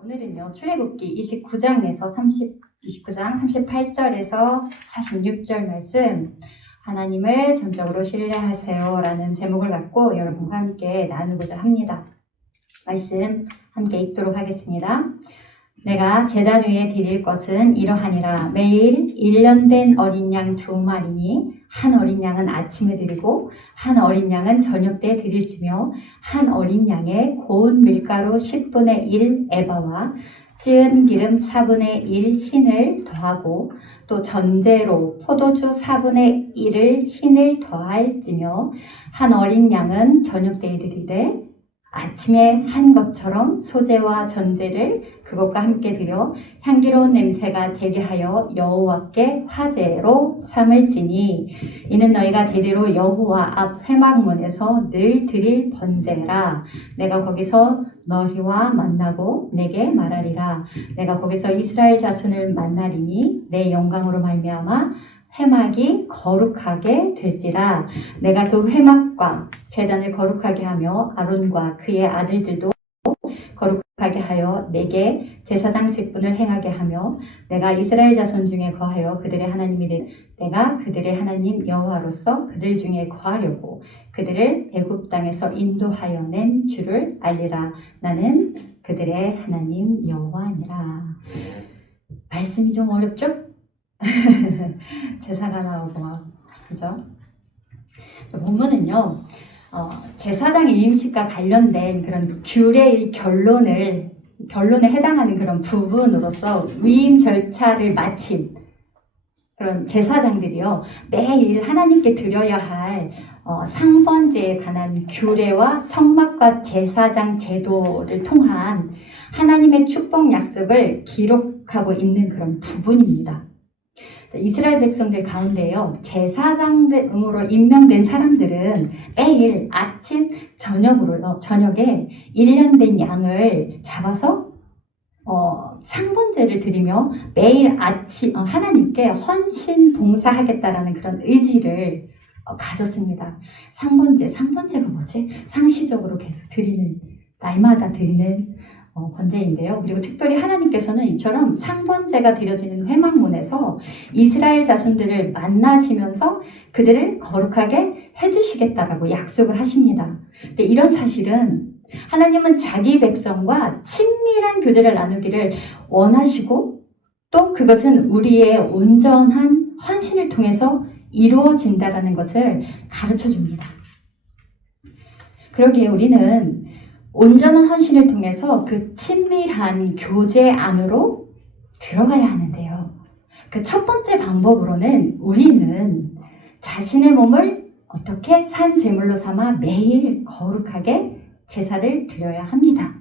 오늘은요, 출애굽기 29장에서 29장 38절에서 46절 말씀, 하나님을 전적으로 신뢰하세요 라는 제목을 갖고 여러분과 함께 나누고자 합니다. 말씀 함께 읽도록 하겠습니다. 내가 제단 위에 드릴 것은 이러하니라. 매일 1년 된 어린 양 2마리니 한 어린 양은 아침에 드리고 한 어린 양은 저녁 때 드릴지며 한 어린 양에 고운 밀가루 10분의 1 에바와 찌은 기름 4분의 1 흰을 더하고 또 전제로 포도주 4분의 1을 흰을 더할지며 한 어린 양은 저녁 때에 드리되 아침에 한 것처럼 소제와 전제를 그것과 함께 드려 향기로운 냄새가 되게 하여 여호와께 화제로 삼을지니 이는 너희가 대대로 여호와 앞 회막문에서 늘 드릴 번제라. 내가 거기서 너희와 만나고 내게 말하리라. 내가 거기서 이스라엘 자손을 만나리니 내 영광으로 말미암아 회막이 거룩하게 될지라. 내가 그 회막과 제단을 거룩하게 하며 아론과 그의 아들들도 거룩하게 하여 내게 제사장 직분을 행하게 하며 내가 이스라엘 자손 중에 거하여 그들의 하나님이 되 내가 그들의 하나님 여호와로서 그들 중에 거하려고 그들을 애굽 땅에서 인도하여 낸 주를 알리라. 나는 그들의 하나님 여호와니라. 말씀이 좀 어렵죠? 제사가 나오고 막, 그죠? 본문은요, 제사장의 임식과 관련된 그런 규례의 결론에 해당하는 그런 부분으로서 위임 절차를 마친 그런 제사장들이요, 매일 하나님께 드려야 할 상번제에 관한 규례와 성막과 제사장 제도를 통한 하나님의 축복 약속을 기록하고 있는 그런 부분입니다. 이스라엘 백성들 가운데요, 제사장으로 임명된 사람들은 매일 아침, 저녁에 1년 된 양을 잡아서 상번제를 드리며 매일 아침 하나님께 헌신 봉사하겠다라는 그런 의지를 가졌습니다. 상번제가 뭐지? 상시적으로 계속 드리는, 날마다 드리는 번제인데요. 그리고 특별히 하나님께서는 이처럼 상번제가 드려지는 회막문에서 이스라엘 자손들을 만나시면서 그들을 거룩하게 해주시겠다라고 약속을 하십니다. 근데 이런 사실은 하나님은 자기 백성과 친밀한 교제를 나누기를 원하시고 또 그것은 우리의 온전한 헌신을 통해서 이루어진다라는 것을 가르쳐 줍니다. 그러기에 우리는 온전한 헌신을 통해서 그 친밀한 교제 안으로 들어가야 하는데요. 그 첫 번째 방법으로는 우리는 자신의 몸을 어떻게 산 제물로 삼아 매일 거룩하게 제사를 드려야 합니다.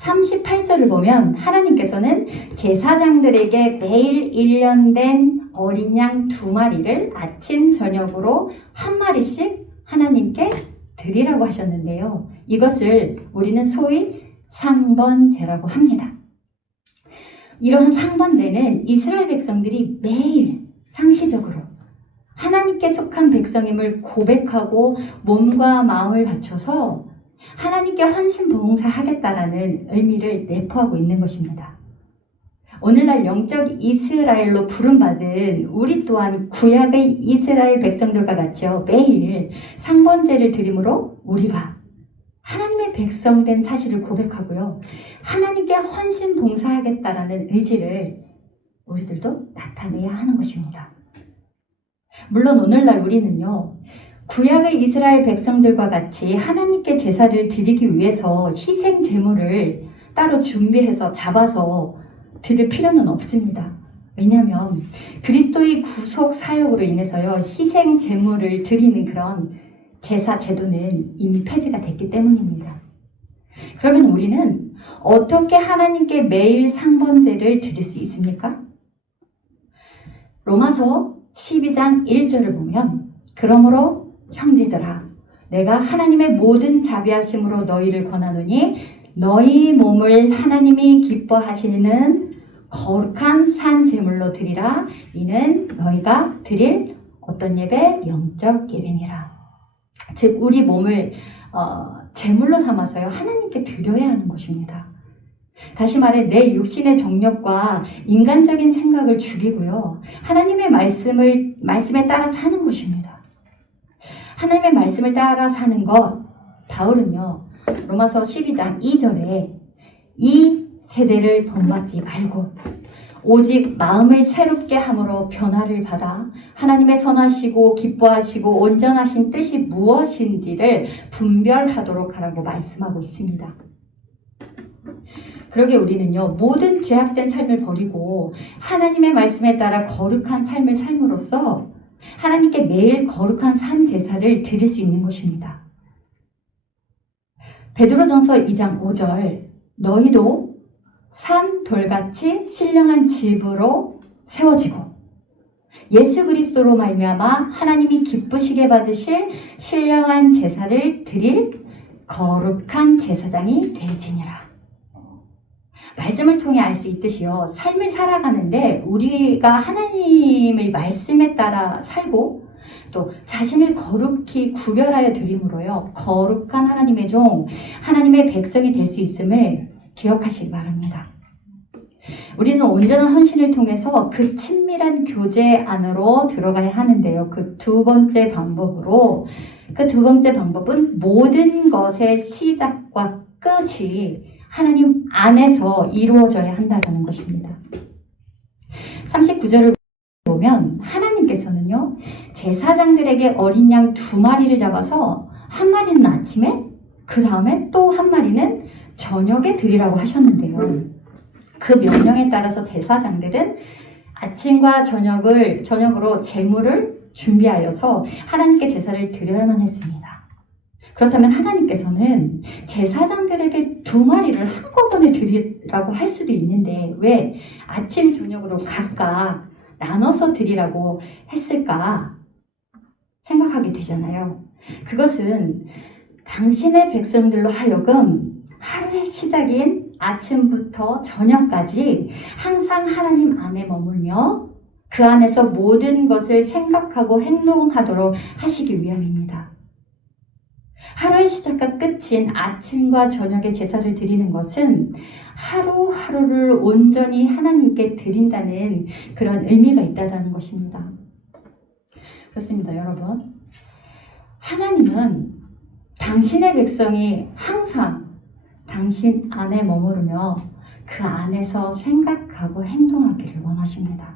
38절을 보면 하나님께서는 제사장들에게 매일 1년 된 어린 양 2마리를 아침 저녁으로 한 마리씩 하나님께 드리라고 하셨는데요. 이것을 우리는 소위 상번제라고 합니다. 이러한 상번제는 이스라엘 백성들이 매일 상시적으로 하나님께 속한 백성임을 고백하고 몸과 마음을 바쳐서 하나님께 헌신 봉사하겠다라는 의미를 내포하고 있는 것입니다. 오늘날 영적 이스라엘로 부름받은 우리 또한 구약의 이스라엘 백성들과 같이요, 매일 상번제를 드림으로 우리가 하나님의 백성된 사실을 고백하고요, 하나님께 헌신 봉사하겠다라는 의지를 우리들도 나타내야 하는 것입니다. 물론 오늘날 우리는요, 구약의 이스라엘 백성들과 같이 하나님께 제사를 드리기 위해서 희생 제물을 따로 준비해서 잡아서 드릴 필요는 없습니다. 왜냐하면 그리스도의 구속 사역으로 인해서요, 희생 제물을 드리는 그런 제사 제도는 이미 폐지가 됐기 때문입니다. 그러면 우리는 어떻게 하나님께 매일 상번제를 드릴 수 있습니까? 로마서 12장 1절을 보면 그러므로 형제들아 내가 하나님의 모든 자비하심으로 너희를 권하노니 너희 몸을 하나님이 기뻐하시는 거룩한 산 제물로 드리라. 이는 너희가 드릴 어떤 예배? 영적 예배니라. 즉 우리 몸을 제물로 삼아서요 하나님께 드려야 하는 것입니다. 다시 말해 내 육신의 정욕과 인간적인 생각을 죽이고요. 하나님의 말씀에 따라 사는 것입니다. 하나님의 말씀을 따라 사는 것, 바울은요. 로마서 12장 2절에 이 세대를 본받지 말고 오직 마음을 새롭게 함으로 변화를 받아 하나님의 선하시고 기뻐하시고 온전하신 뜻이 무엇인지를 분별하도록 하라고 말씀하고 있습니다. 그러게 우리는요, 모든 죄악된 삶을 버리고 하나님의 말씀에 따라 거룩한 삶을 삶으로써 하나님께 매일 거룩한 산 제사를 드릴 수 있는 것입니다. 베드로전서 2장 5절, 너희도 산 돌같이 신령한 집으로 세워지고 예수 그리스도로 말미암아 하나님이 기쁘시게 받으실 신령한 제사를 드릴 거룩한 제사장이 될지니라. 말씀을 통해 알 수 있듯이요. 삶을 살아가는데 우리가 하나님의 말씀에 따라 살고 또 자신을 거룩히 구별하여 드림으로요. 거룩한 하나님의 종, 하나님의 백성이 될 수 있음을 기억하시기 바랍니다. 우리는 온전한 헌신을 통해서 그 친밀한 교제 안으로 들어가야 하는데요. 그 두 번째 방법은 모든 것의 시작과 끝이 하나님 안에서 이루어져야 한다는 것입니다. 39절을 보면 하나님께서는요. 제사장들에게 어린 양 2마리를 잡아서 한 마리는 아침에 그 다음에 또 한 마리는 저녁에 드리라고 하셨는데요. 그 명령에 따라서 제사장들은 아침과 저녁으로 제물을 준비하여서 하나님께 제사를 드려야만 했습니다. 그렇다면 하나님께서는 제사장들에게 2마리를 한꺼번에 드리라고 할 수도 있는데 왜 아침, 저녁으로 각각 나눠서 드리라고 했을까 생각하게 되잖아요. 그것은 당신의 백성들로 하여금 하루의 시작인 아침부터 저녁까지 항상 하나님 안에 머물며 그 안에서 모든 것을 생각하고 행동하도록 하시기 위함입니다. 하루의 시작과 끝인 아침과 저녁에 제사를 드리는 것은 하루하루를 온전히 하나님께 드린다는 그런 의미가 있다는 것입니다. 그렇습니다, 여러분. 하나님은 당신의 백성이 항상 당신 안에 머무르며 그 안에서 생각하고 행동하기를 원하십니다.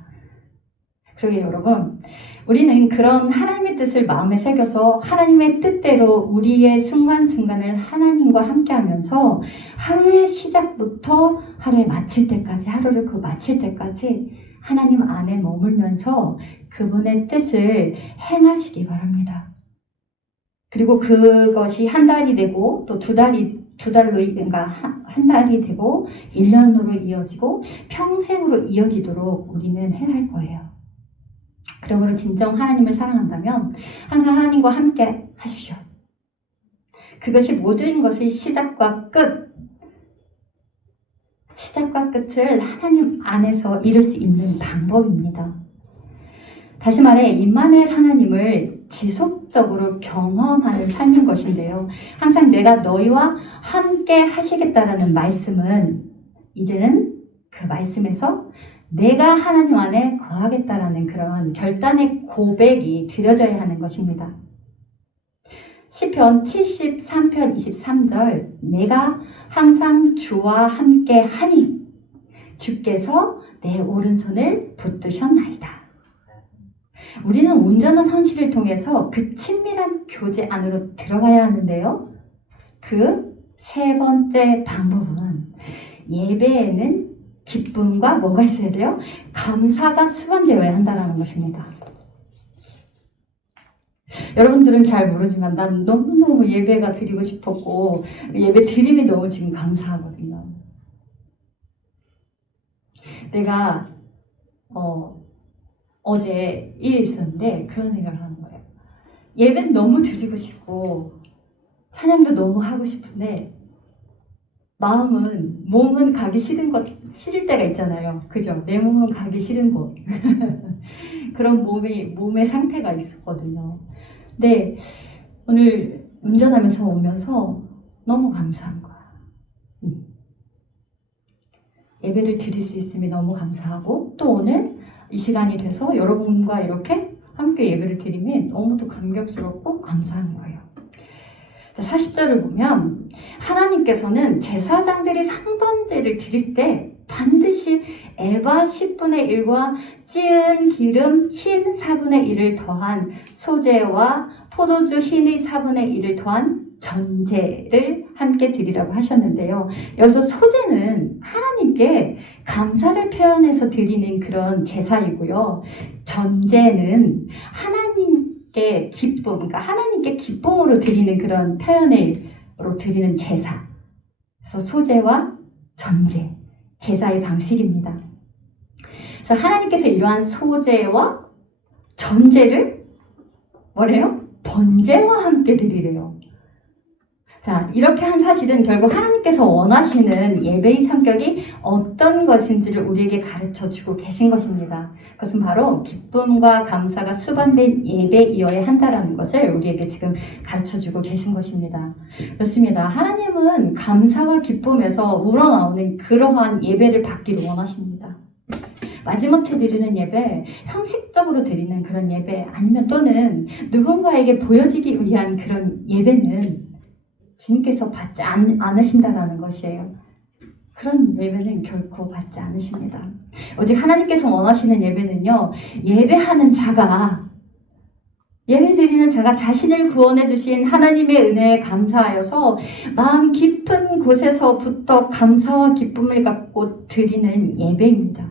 그러게 여러분, 우리는 그런 하나님의 뜻을 마음에 새겨서 하나님의 뜻대로 우리의 순간순간을 하나님과 함께하면서 하루의 시작부터 하루를 마칠 때까지 하나님 안에 머물면서 그분의 뜻을 행하시기 바랍니다. 그리고 그것이 한 달이 되고 또 두 달로 그러니까 한 달이 되고 1년으로 이어지고 평생으로 이어지도록 우리는 해야 할 거예요. 그러므로 진정 하나님을 사랑한다면 항상 하나님과 함께 하십시오. 그것이 모든 것의 시작과 끝을 하나님 안에서 이룰 수 있는 방법입니다. 다시 말해 임마누엘 하나님을 지속적으로 경험하는 삶인 것인데요. 항상 내가 너희와 함께 하시겠다라는 말씀은 이제는 그 말씀에서 내가 하나님 안에 거하겠다라는 그런 결단의 고백이 드려져야 하는 것입니다. 시편 73편 23절 내가 항상 주와 함께 하니 주께서 내 오른손을 붙드셨나이다. 우리는 온전한 헌신을 통해서 그 친밀한 교제 안으로 들어가야 하는데요. 그 세 번째 방법은 예배에는 기쁨과 뭐가 있어야 돼요? 감사가 수반되어야 한다는 것입니다. 여러분들은 잘 모르지만 난 너무너무 예배가 드리고 싶었고 예배 드림이 너무 지금 감사하거든요. 내가 어제 일이 있었는데 그런 생각을 하는 거예요. 예배는 너무 드리고 싶고 찬양도 너무 하고 싶은데 몸은 가기 싫을 때가 있잖아요. 그죠? 내 몸은 가기 싫은 곳. 그런 몸의 상태가 있었거든요. 근데 오늘 운전하면서 오면서 너무 감사한 거야. 예배를 드릴 수 있음이 너무 감사하고 또 오늘 이 시간이 돼서 여러분과 이렇게 함께 예배를 드리면 너무도 감격스럽고 감사한 거예요. 40절을 보면 하나님께서는 제사장들이 상번제를 드릴 때 반드시 에바 10분의 1과 찌은 기름 흰 4분의 1을 더한 소제와 포도주 흰의 4분의 1을 더한 전제를 함께 드리라고 하셨는데요. 여기서 소제는 하나님께 감사를 표현해서 드리는 그런 제사이고요. 전제는 하나님께 기쁨, 그러니까 하나님께 기쁨으로 드리는 그런 표현으로 드리는 제사. 그래서 소제와 전제, 제사의 방식입니다. 그래서 하나님께서 이러한 소제와 전제를 뭐래요? 번제와 함께 드리래요. 자, 이렇게 한 사실은 결국 하나님께서 원하시는 예배의 성격이 어떤 것인지를 우리에게 가르쳐주고 계신 것입니다. 그것은 바로 기쁨과 감사가 수반된 예배이어야 한다는 것을 우리에게 지금 가르쳐주고 계신 것입니다. 그렇습니다. 하나님은 감사와 기쁨에서 우러나오는 그러한 예배를 받기를 원하십니다. 마지못해 드리는 예배, 형식적으로 드리는 그런 예배, 아니면 또는 누군가에게 보여지기 위한 그런 예배는 주님께서 받지 않으신다라는 것이에요. 그런 예배는 결코 받지 않으십니다. 오직 하나님께서 원하시는 예배는요, 예배하는 자가, 예배드리는 자가 자신을 구원해 주신 하나님의 은혜에 감사하여서 마음 깊은 곳에서부터 감사와 기쁨을 갖고 드리는 예배입니다.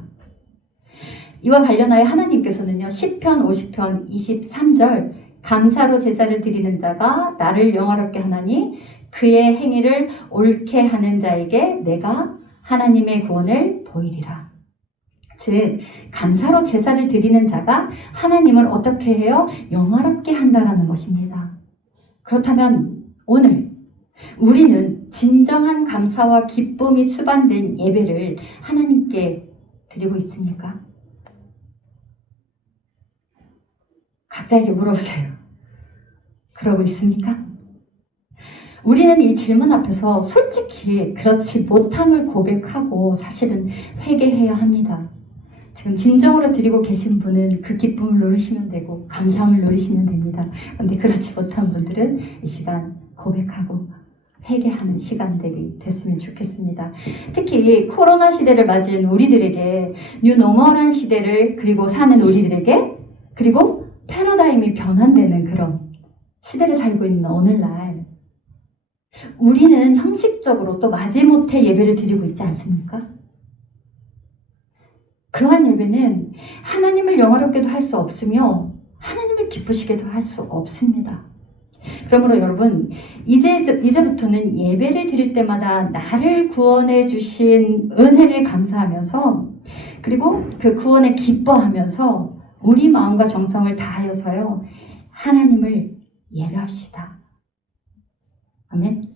이와 관련하여 하나님께서는요, 시편 50편 23절, 감사로 제사를 드리는 자가 나를 영화롭게 하나니 그의 행위를 옳게 하는 자에게 내가 하나님의 구원을 보이리라. 즉, 감사로 제사를 드리는 자가 하나님을 어떻게 해요? 영화롭게 한다라는 것입니다. 그렇다면 오늘 우리는 진정한 감사와 기쁨이 수반된 예배를 하나님께 드리고 있습니까? 각자에게 물어보세요. 그러고 있습니까? 우리는 이 질문 앞에서 솔직히 그렇지 못함을 고백하고 사실은 회개해야 합니다. 지금 진정으로 드리고 계신 분은 그 기쁨을 누리시면 되고 감사함을 누리시면 됩니다. 그런데 그렇지 못한 분들은 이 시간 고백하고 회개하는 시간들이 됐으면 좋겠습니다. 특히 코로나 시대를 맞이한 우리들에게 뉴노멀한 시대를 그리고 사는 우리들에게 그리고 패러다임이 변환되는 그런 시대를 살고 있는 오늘날 우리는 형식적으로 또 마지못해 예배를 드리고 있지 않습니까? 그러한 예배는 하나님을 영화롭게도 할 수 없으며 하나님을 기쁘시게도 할 수 없습니다. 그러므로 여러분 이제부터는 예배를 드릴 때마다 나를 구원해 주신 은혜를 감사하면서 그리고 그 구원에 기뻐하면서 우리 마음과 정성을 다하여서요 하나님을 예배합시다. 아멘.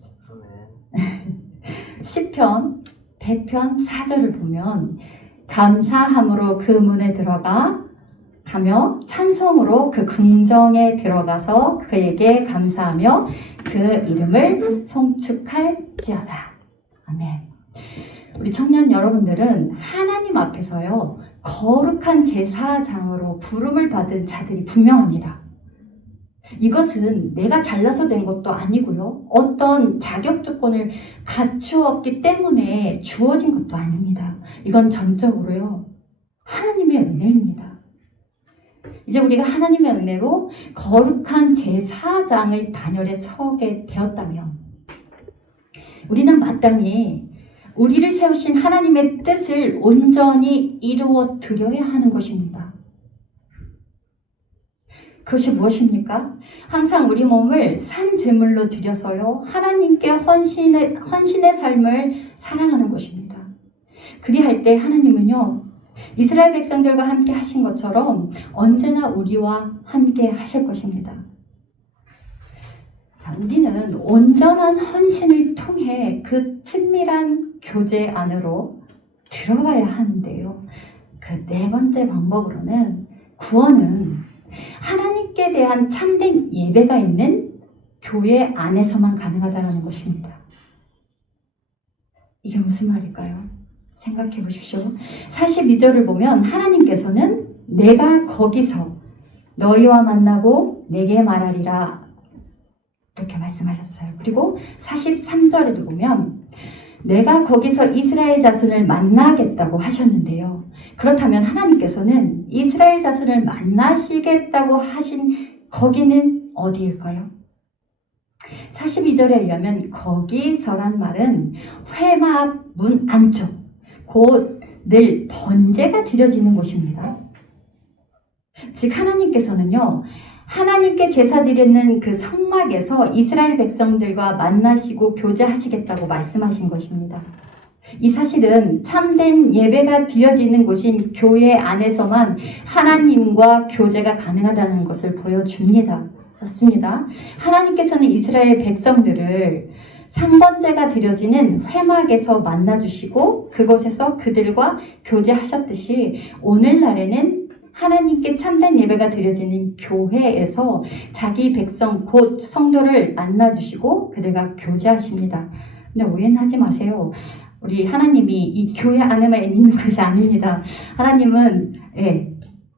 시편 100편 4절을 보면 감사함으로 그 문에 들어가며 찬송으로 그 궁정에 들어가서 그에게 감사하며 그 이름을 송축할지어다. 아멘. 우리 청년 여러분들은 하나님 앞에서요 거룩한 제사장으로 부름을 받은 자들이 분명합니다. 이것은 내가 잘나서 된 것도 아니고요. 어떤 자격 조건을 갖추었기 때문에 주어진 것도 아닙니다. 이건 전적으로요. 하나님의 은혜입니다. 이제 우리가 하나님의 은혜로 거룩한 제사장의 반열에 서게 되었다면 우리는 마땅히 우리를 세우신 하나님의 뜻을 온전히 이루어 드려야 하는 것입니다. 그것이 무엇입니까? 항상 우리 몸을 산 제물로 드려서요 하나님께 헌신의 삶을 살아가는 것입니다. 그리할 때 하나님은요 이스라엘 백성들과 함께 하신 것처럼 언제나 우리와 함께 하실 것입니다. 자, 우리는 온전한 헌신을 통해 그 친밀한 교제 안으로 들어가야 하는데요. 그 네 번째 방법으로는 구원은 하나님께 대한 참된 예배가 있는 교회 안에서만 가능하다는 것입니다. 이게 무슨 말일까요? 생각해 보십시오. 42절을 보면 하나님께서는 내가 거기서 너희와 만나고 내게 말하리라 이렇게 말씀하셨어요. 그리고 43절에도 보면 내가 거기서 이스라엘 자손을 만나겠다고 하셨는데요. 그렇다면 하나님께서는 이스라엘 자손을 만나시겠다고 하신 거기는 어디일까요? 42절에 의하면 거기서란 말은 회막 앞 문 안쪽, 곧 늘 번제가 드려지는 곳입니다. 즉 하나님께서는요, 하나님께 제사 드리는 그 성막에서 이스라엘 백성들과 만나시고 교제하시겠다고 말씀하신 것입니다. 이 사실은 참된 예배가 드려지는 곳인 교회 안에서만 하나님과 교제가 가능하다는 것을 보여줍니다. 그렇습니다. 하나님께서는 이스라엘 백성들을 상번제가 드려지는 회막에서 만나주시고 그곳에서 그들과 교제하셨듯이 오늘날에는 하나님께 참된 예배가 드려지는 교회에서 자기 백성 곧 성도를 만나주시고 그들과 교제하십니다. 근데 오해는 하지 마세요. 우리 하나님이 이 교회 안에만 있는 것이 아닙니다. 하나님은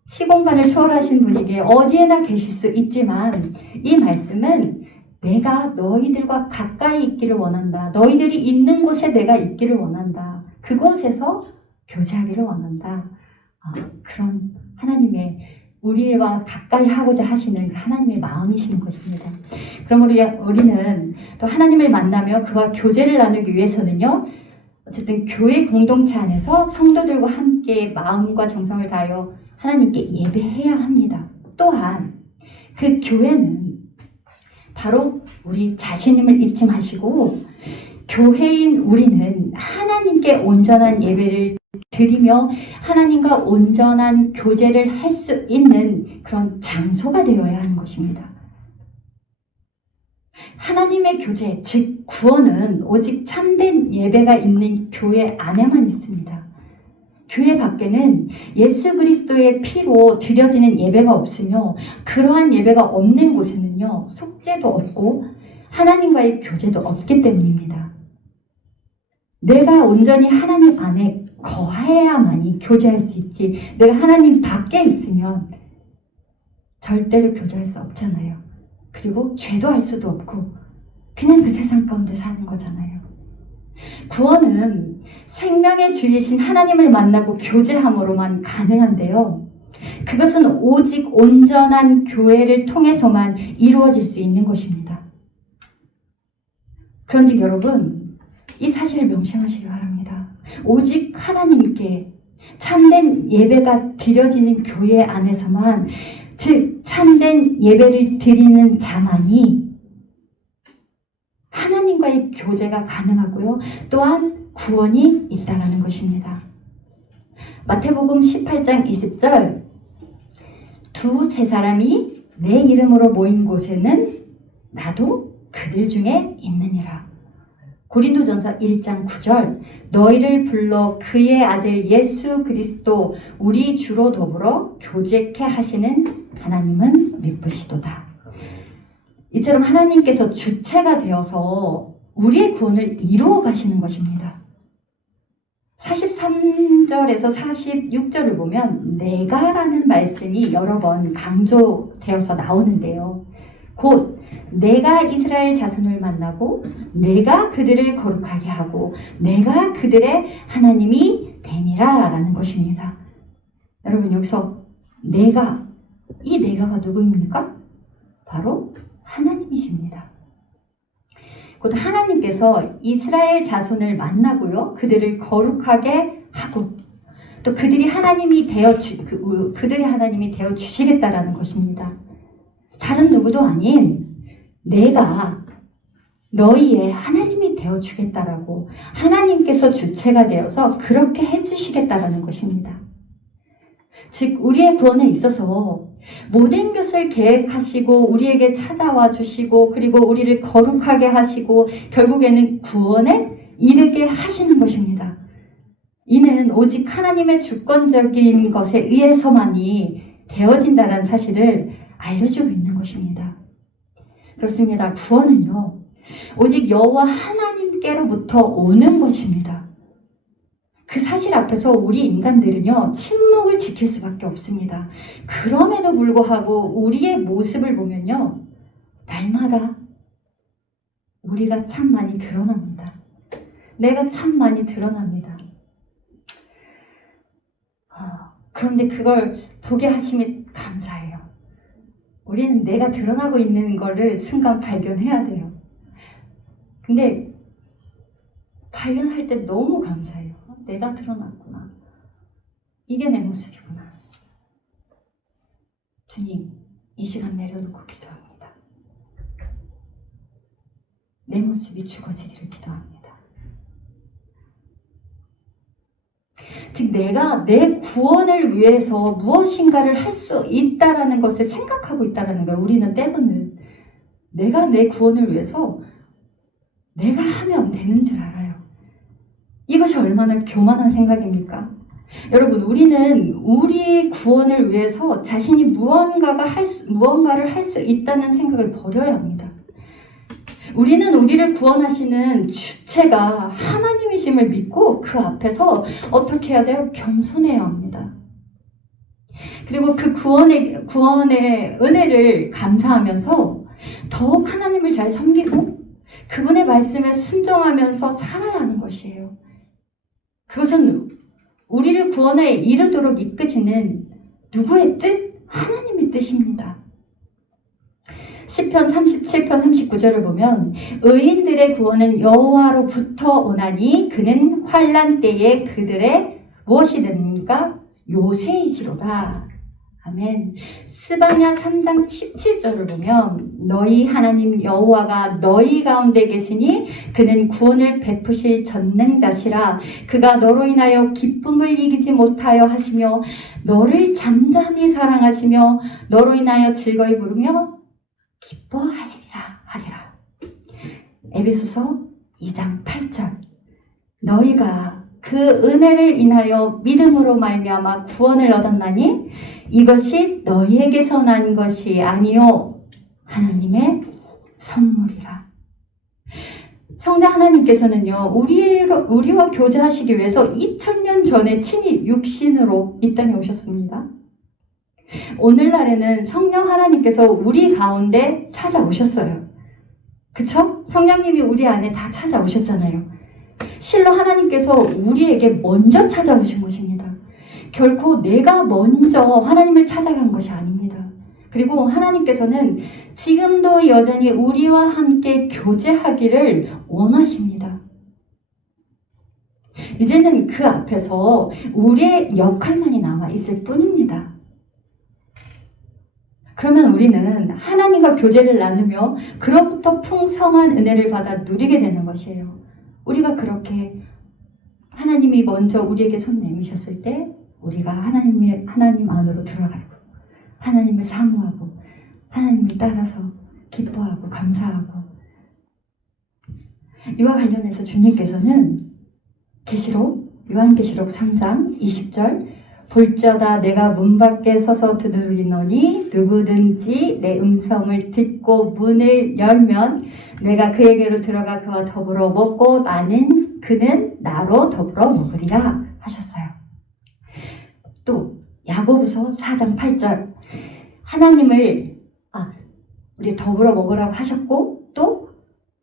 시공간을 초월하신 분이기에 어디에나 계실 수 있지만 이 말씀은 내가 너희들과 가까이 있기를 원한다. 너희들이 있는 곳에 내가 있기를 원한다. 그곳에서 교제하기를 원한다. 그런 하나님의 우리와 가까이 하고자 하시는 그 하나님의 마음이신 것입니다. 그럼 우리는 또 하나님을 만나며 그와 교제를 나누기 위해서는요. 어쨌든 교회 공동체 안에서 성도들과 함께 마음과 정성을 다하여 하나님께 예배해야 합니다. 또한 그 교회는 바로 우리 자신임을 잊지 마시고 교회인 우리는 하나님께 온전한 예배를 드리며 하나님과 온전한 교제를 할 수 있는 그런 장소가 되어야 하는 것입니다. 하나님의 교제, 즉 구원은 오직 참된 예배가 있는 교회 안에만 있습니다. 교회 밖에는 예수 그리스도의 피로 드려지는 예배가 없으며 그러한 예배가 없는 곳에는요, 속죄도 없고 하나님과의 교제도 없기 때문입니다. 내가 온전히 하나님 안에 거해야만이 교제할 수 있지, 내가 하나님 밖에 있으면 절대로 교제할 수 없잖아요. 그리고 죄도 할 수도 없고 그냥 그 세상 가운데 사는 거잖아요. 구원은 생명의 주이신 하나님을 만나고 교제함으로만 가능한데요. 그것은 오직 온전한 교회를 통해서만 이루어질 수 있는 것입니다. 그런즉 여러분, 이 사실을 명심하시기 바랍니다. 오직 하나님께 참된 예배가 드려지는 교회 안에서만, 즉 참된 예배를 드리는 자만이 하나님과의 교제가 가능하고요. 또한 구원이 있다는 것입니다. 마태복음 18장 20절, 두세 사람이 내 이름으로 모인 곳에는 나도 그들 중에 있느니라. 고린도전서 1장 9절, 너희를 불러 그의 아들 예수 그리스도 우리 주로 더불어 교제케 하시는 하나님은 미쁘시도다. 이처럼 하나님께서 주체가 되어서 우리의 구원을 이루어 가시는 것입니다. 43절에서 46절을 보면 내가라는 말씀이 여러 번 강조되어서 나오는데요. 곧 내가 이스라엘 자손을 만나고 내가 그들을 거룩하게 하고 내가 그들의 하나님이 되니라 라는 것입니다. 여러분, 여기서 내가, 이 내가가 누구입니까? 바로 하나님이십니다. 곧 하나님께서 이스라엘 자손을 만나고요, 그들을 거룩하게 하고 또 그들이 하나님이 되어 주시겠다라는 것입니다. 다른 누구도 아닌 내가 너희의 하나님이 되어 주겠다라고 하나님께서 주체가 되어서 그렇게 해주시겠다라는 것입니다. 즉 우리의 구원에 있어서 모든 것을 계획하시고 우리에게 찾아와 주시고 그리고 우리를 거룩하게 하시고 결국에는 구원에 이르게 하시는 것입니다. 이는 오직 하나님의 주권적인 것에 의해서만이 되어진다는 사실을 알려주고 있는 것입니다. 그렇습니다. 구원은요, 오직 여호와 하나님께로부터 오는 것입니다. 그 사실 앞에서 우리 인간들은요, 침묵을 지킬 수밖에 없습니다. 그럼에도 불구하고 우리의 모습을 보면요, 날마다 우리가 참 많이 드러납니다. 내가 참 많이 드러납니다. 그런데 그걸 보게 하시면 감사해요. 우리는 내가 드러나고 있는 거를 순간 발견해야 돼요. 근데 발견할 때 너무 감사해요. 내가 드러났구나. 이게 내 모습이구나. 주님, 이 시간 내려놓고 기도합니다. 내 모습이 죽어지기를 기도합니다. 즉 내가 내 구원을 위해서 무엇인가를 할 수 있다라는 것을 생각하고 있다는 거예요. 우리는 때로는 내가 내 구원을 위해서 내가 하면 되는 줄 알아요. 이것이 얼마나 교만한 생각입니까? 여러분, 우리는 우리 구원을 위해서 자신이 무언가를 할 수 있다는 생각을 버려야 합니다. 우리는 우리를 구원하시는 주체가 하나님이심을 믿고 그 앞에서 어떻게 해야 돼요? 겸손해야 합니다. 그리고 그 구원의 은혜를 감사하면서 더욱 하나님을 잘 섬기고 그분의 말씀에 순종하면서 살아야 하는 것이에요. 그것은 우리를 구원에 이르도록 이끄시는 누구의 뜻? 하나님의 뜻입니다. 시편 37편 39절을 보면 의인들의 구원은 여호와로부터 오나니 그는 환난 때에 그들의 무엇이 되는가? 요새이시로다. 아멘. 스바냐 3장 17절을 보면 너희 하나님 여호와가 너희 가운데 계시니 그는 구원을 베푸실 전능자시라. 그가 너로 인하여 기쁨을 이기지 못하여 하시며 너를 잠잠히 사랑하시며 너로 인하여 즐거이 부르며 기뻐하시리라 하리라. 에베소서 2장 8절 너희가 그 은혜를 인하여 믿음으로 말미암아 구원을 얻었나니 이것이 너희에게서 난 것이 아니요 하나님의 선물이라. 성자 하나님께서는요 우리와 교제하시기 위해서 2000년 전에 친히 육신으로 이 땅에 오셨습니다. 오늘날에는 성령 하나님께서 우리 가운데 찾아오셨어요. 그쵸? 성령님이 우리 안에 다 찾아오셨잖아요. 실로 하나님께서 우리에게 먼저 찾아오신 것입니다. 결코 내가 먼저 하나님을 찾아간 것이 아닙니다. 그리고 하나님께서는 지금도 여전히 우리와 함께 교제하기를 원하십니다. 이제는 그 앞에서 우리의 역할만이 남아있을 뿐입니다. 그러면 우리는 하나님과 교제를 나누며 그로부터 풍성한 은혜를 받아 누리게 되는 것이에요. 우리가 그렇게 하나님이 먼저 우리에게 손 내미셨을 때 우리가 하나님 안으로 들어가고 하나님을 사모하고 하나님을 따라서 기뻐하고 감사하고 이와 관련해서 주님께서는 요한계시록 3장 20절 볼지어다 내가 문 밖에 서서 두드리노니 누구든지 내 음성을 듣고 문을 열면 내가 그에게로 들어가 그와 더불어 먹고 그는 나로 더불어 먹으리라 하셨어요. 또 야고보서 4장 8절 하나님을 우리 더불어 먹으라고 하셨고 또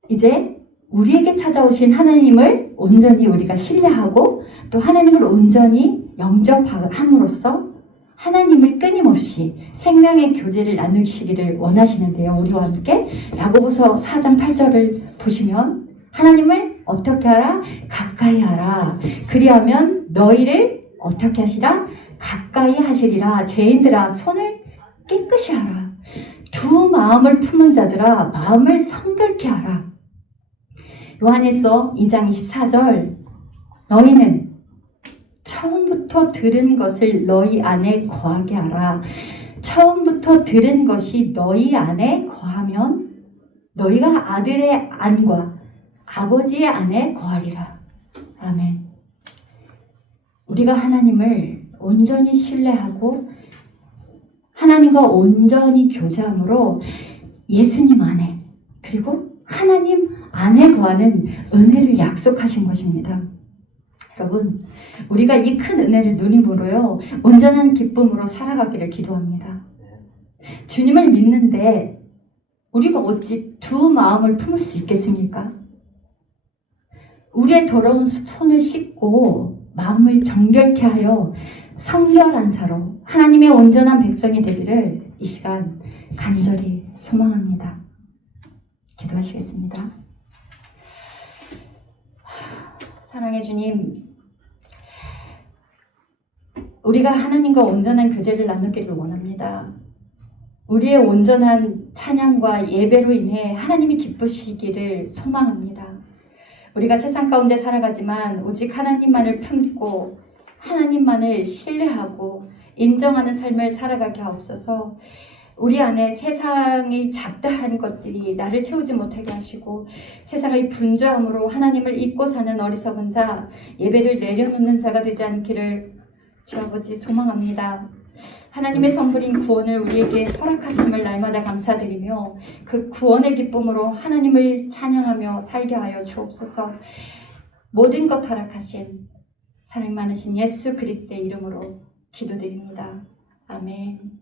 이제 우리에게 찾아오신 하나님을 온전히 우리가 신뢰하고 또 하나님을 온전히 영접함으로써 하나님을 끊임없이 생명의 교제를 나누시기를 원하시는데요. 우리와 함께 야고보서 4장 8절을 보시면 하나님을 어떻게 하라? 가까이 하라. 그리하면 너희를 어떻게 하시라? 가까이 하시리라. 죄인들아 손을 깨끗이 하라. 두 마음을 품은 자들아 마음을 성결케 하라. 요한일서 2장 24절 너희는 처음부터 들은 것을 너희 안에 거하게 하라. 처음부터 들은 것이 너희 안에 거하면 너희가 아들의 안과 아버지의 안에 거하리라. 아멘. 우리가 하나님을 온전히 신뢰하고 하나님과 온전히 교제함으로 예수님 안에 그리고 하나님 안에 거하는 은혜를 약속하신 것입니다. 여러분, 우리가 이 큰 은혜를 누림으로요, 온전한 기쁨으로 살아가기를 기도합니다. 주님을 믿는데 우리가 어찌 두 마음을 품을 수 있겠습니까? 우리의 더러운 손을 씻고 마음을 정결케 하여 성결한 자로 하나님의 온전한 백성이 되기를 이 시간 간절히 소망합니다. 기도하시겠습니다. 사랑의 주님, 우리가 하나님과 온전한 교제를 나누기를 원합니다. 우리의 온전한 찬양과 예배로 인해 하나님이 기쁘시기를 소망합니다. 우리가 세상 가운데 살아가지만 오직 하나님만을 품고 하나님만을 신뢰하고 인정하는 삶을 살아가게 하옵소서. 우리 안에 세상이 잡다한 것들이 나를 채우지 못하게 하시고 세상의 분주함으로 하나님을 잊고 사는 어리석은 자, 예배를 내려놓는 자가 되지 않기를 주 아버지 소망합니다. 하나님의 선물인 구원을 우리에게 허락하심을 날마다 감사드리며 그 구원의 기쁨으로 하나님을 찬양하며 살게 하여 주옵소서. 모든 것 허락하신 사랑 많으신 예수 그리스도의 이름으로 기도드립니다. 아멘.